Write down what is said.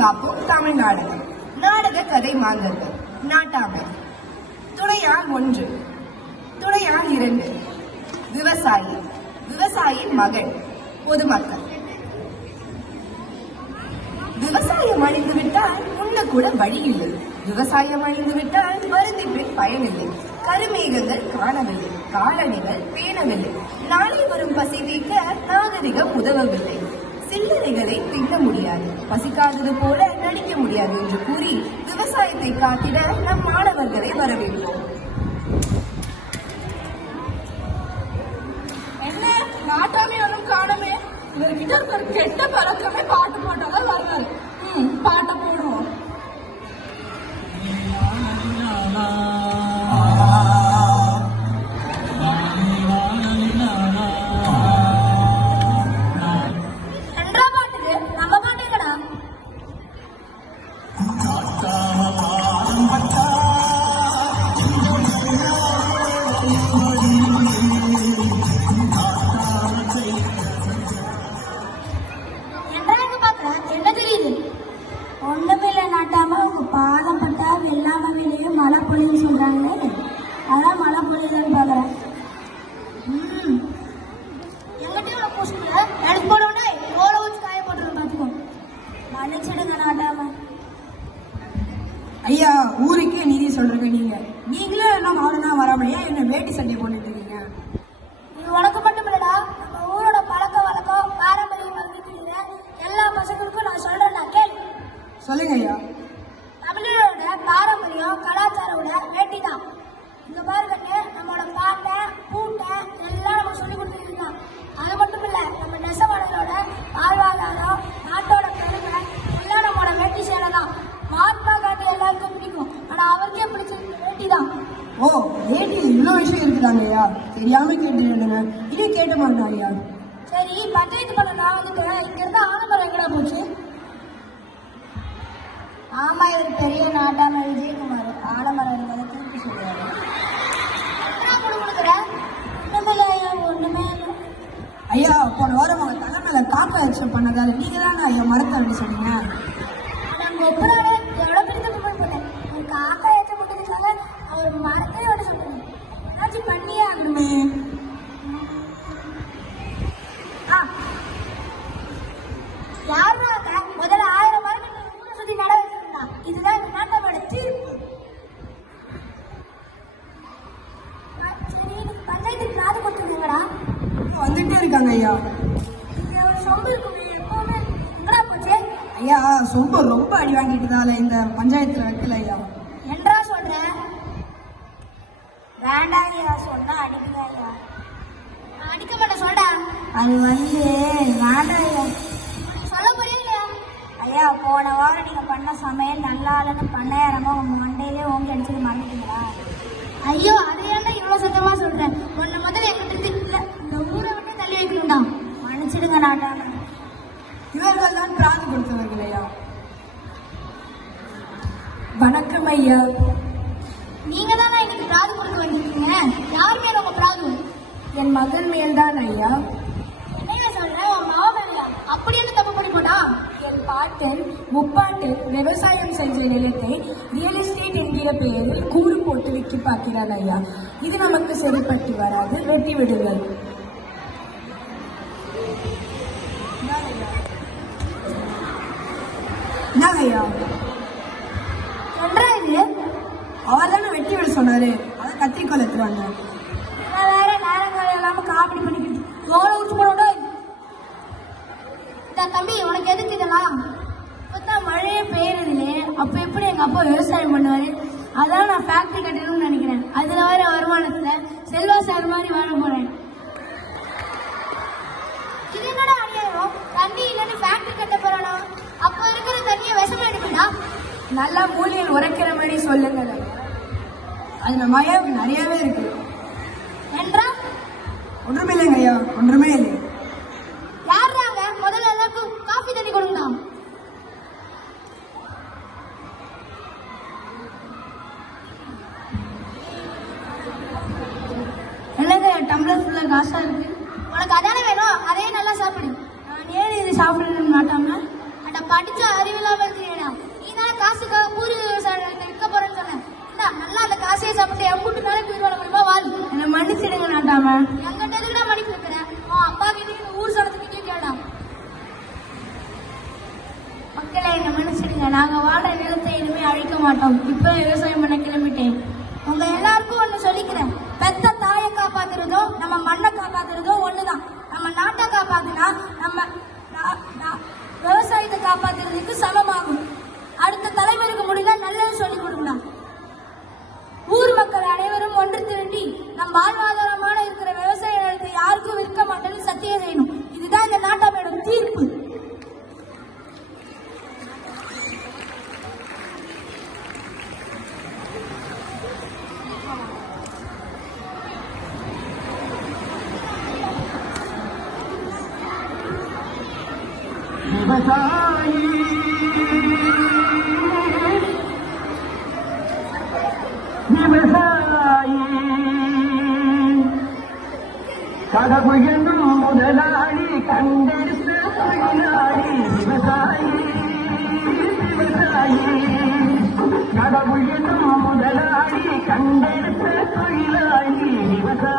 காப்போம் தமிழ்நாடு. நாடக கதை மாந்தர்கள். நாட்டாமை. துணையால் 1, துணையால் 2, விவசாயி, விவசாயியின் மகள், பொதுமக்கள். விவசாயம் அழிந்து விட்டால் உண்ண கூட வழி இல்லை. விவசாயம் அழிந்து விட்டால் வருந்திப்பின் பயனில்லை. கருமேகங்கள் காணவில்லை, காலணிகள் பேணவில்லை. நாளை வரும் பசி தீர்க்க நாகரிகம் உதவவில்லை. சில்லறைகளை தின்ன முடியாது, பசிக்காதது போல நடிக்க முடியாது என்று கூறி விவசாயத்தை காத்திட நம் மாணவர்களை வரவேற்போம். என்ன நாட்டாமே ஒன்றும் காணமே? இவர்கிட்ட ஒரு கெட்ட பழக்கமே பாட்டு போட்டாதான் வர்றாரு. பாட்டை போடுவோம். மழை பொழின்னு சொல்றாங்களே, அதான் மழை பொழியலன்னு பாக்குறேன். எங்கிட்டயும் பூசிக்கல எனக்கு போனோட ஓலை வச்சு காய போட்டுருங்க, பாத்துக்கோ. மன்னிச்சிடுங்க நாட்டாம. ஐயா, ஊருக்கே நீதி சொல்றீங்க நீங்களே எல்லாம் ஆளுனா வராமலையா என்ன வேட்டி சட்டை போட்டுட்டு இருக்கீங்க? இது உனக்கு மட்டும் இல்லடா, நம்ம ஊரோட பழக்க வழக்கம் பாரம்பரியம் வளர்த்துக்கிற எல்லா பசங்களுக்கும் நான் சொல்றேன்டா, கேள். சொல்லுங்க ஐயா. தமிழரோட பாரம்பரியம் கலாச்சாரோட வேட்டி தான். இங்க பாருங்க, நம்மளோட பாட்டை பூட்டை எல்லாம் நம்ம சொல்லி கொடுத்துருக்கோம். அது மட்டும் இல்ல, நம்ம நெசவாளரோட வாழ்வாதாரம், நாட்டோட பெருமை எல்லாம் நம்மளோட வேட்டி சேலை தான். மகாத்மா காந்தி எல்லாருக்கும் பிடிக்கும், ஆனா அவருக்கே பிடிச்சிருக்க வேட்டி தான். ஓ, வேட்டியில் இவ்வளவு விஷயம் இருக்குதாங்க ஐயா, தெரியாம கேட்டுருங்க. இதே கேட்ட மாட்டேன் ஐயா. சரி, பஞ்சாயத்து பண்ண நான் வந்துட்டேன். இங்க இருந்து ஆலமரம் எங்கடா போச்சு? ஆமா, இவர் பெரிய நாட்டாம விஜயகுமார். ஆலமரம் என்பதை திருப்பி சொல்லுவாரு. ஒண்ணுமே இல்லை ஐயா. போன வாரம் அவங்க தலைமையில காக்க வச்சு பண்ணதால நீங்க தானே ஐயா மரத்தை அப்படி சொன்னீங்க. நாங்க ஒப்புறாட எவ்வளவு பிடித்து போட்டேன். ஒரு காக்கா ஏற்ற போட்டதுக்காக அவர் மரத்தை விட சொல்லுங்க. ஏதாச்சும் பண்ணியே ஆகணுமே. யாருனாக்க முதல்ல 1000 மரங்கள் ஊரை சுத்தி நட வச்சிருந்தா. இதுதான் இந்த நாட்டோட தீர்ப்பு. சரி, பஞ்சாயத்துக்கு நாடு கொடுத்துருக்கீங்களா? வந்துட்டே இருக்காங்க ஐயா. இங்க ஒரு சொம்பு இருக்கு, எப்பவுமே எங்கடா போச்சு? ஐயா, சொம்பு ரொம்ப அடி வாங்கிட்டதால இந்த பஞ்சாயத்துல வைக்கல ஐயா. என்றா சொல்ற? வேண்டாம் ஐயா, சொன்னா அடிக்குதா ஐயா? அடிக்க மாட்டேன், சொல்றா. அது வேண்டாம் ஐயா. சொல்ல போறீங்களா ஐயா? போன வாரம் நீங்க பண்ண சமையல் நல்லா இல்லைன்னு பண்ணையாரமா உங்க மண்டையிலே ஓங்கி அடிச்சது மறந்துட்டீங்களா? ஐயோ, அது ஏன்டா இவ்வளவு சத்தமா சொல்றேன்? உன்னை முதல்ல எங்கிட்ட இல்ல, இந்த ஊரை விட்டு தள்ளி வைக்கணும்டா. மன்னிச்சிடுங்க நாட்டாம. இவர்கள் தான் பிராதி கொடுத்தவர்கள் ஐயா. வணக்கம் ஐயா. நீங்க தானே இன்னைக்கு பிராதி கொடுக்க வந்திருக்கீங்க. யார் மேல உங்க பிராது? என் மகன் மேல்தான் ஐயா. என்ன சொல்ற? உன் மாவ மேலையா? அப்படி என்ன தப்பு பண்ணி போட்டா? என் பாட்டன் முப்பாட்டன் விவசாயம் செஞ்ச நிலத்தை ரியல் எஸ்டேட் என்கிற பெயரில் கூறு போட்டு விற்கி பார்க்கிறான் ஐயா. இது நமக்கு சரிப்பட்டு வராது, வெட்டி விடுங்கள். என்ன ஐயா? சொல்றா இது? அவர் தானே வெட்டி விட சொன்னாரு, அதை கத்திரிக்கோள் எடுத்துருவாங்க. நான் வேற நேரங்கள் இல்லாம காமெடி பண்ணிக்கிட்டு எவ்வளோ உச்சு போட. தம்பி, உனக்கு எதுக்கு இதெல்லாம்? இப்பதான் மழையே பெய்யறதுலே, அப்ப எப்படி எங்க அப்பா விவசாயம் பண்ணுவாரு? அதான் நான் ஃபேக்டரி கட்டணும்னு நினைக்கிறேன். அதுல வர வருமானத்துல செல்வா சார் மாதிரி வாழ போறேன். இது என்னடா அநியாயம்? தண்ணி இல்லைன்னு ஃபேக்டரி கட்ட போறானா? அப்ப இருக்கிற தண்ணியை விஷமா எடுக்கடா. நல்லா மூலியில் உரைக்கிற மாதிரி சொல்லுங்க. அதுல மயம் நிறையவே இருக்கு. என்றா? ஒன்றுமே இல்லைங்க ஐயா, ஒன்றுமே இல்லை. யாருறாங்க? முதல்ல எல்லாருக்கும் காஃபி தண்ணி கொடுங்க. என்னங்க டம்ளர் ஃபுல்லா காசா இருக்கு? உனக்கு அதானே வேணும், அதே நல்லா சாப்பிடு. நான் ஏன் இது சாப்பிடணும்னு மாட்டாம? அட படிச்ச அறிவில்லாம இருக்கிறேனா நீ தான் காசுக்காக பூரி விவசாயம் இருக்க போறேன்னு சொன்னேன் நல்லா அந்த காசையை சாப்பிட்டு எம்புட்டு நாளைக்கு உயிர் வாழ முடியுமா வாழ் என்ன மன்னிச்சிடுங்க நாட்டாம. எங்கிட்ட எதுக்குடா மன்னிப்பு வைக்கிறேன் அப்பா கிட்டே ஊர் சடத்துக்கிட்டே கேட்டான். மக்களை என்ன மன்னிச்சிடுங்க, நாங்க வாழ நிலத்தை இனிமே அழிக்க மாட்டோம். இப்ப விவசாயம் பண்ண கிளம்பிட்டேன். உங்க எல்லாருக்கும் ஒண்ணு சொல்லிக்கிறேன், பெத்த தாயை காப்பாத்துறதோ நம்ம மண்ணை காப்பாத்துறதோ ஒண்ணுதான். நம்ம நாட்டை காப்பாத்தினா நம்ம விவசாயத்தை காப்பாத்துறதுக்கு சமமாகும். அடுத்த தலைமுறைக்கு முடிஞ்சா நல்லது சொல்லி கொடுக்கலாம். ஊர் மக்கள் அனைவரும் ஒன்று திரட்டி நம் வாழ்வாதாரமான இருக்கிற விவசாய நிலத்தை யாருக்கும் விற்க மாட்டேன்னு சத்தியம் செய்யணும். இதுதான் இந்த நாட்டாமையோட தீர்ப்பு. விவசாயி விவசாயி கடவுள் என்னும் முதலாளி கண்டெடுத்த தொழிலாளி விவசாயி விவசாயி கடவுள் என்னும் முதலாளி கண்டெடுத்த தொழிலாளி விவசாயி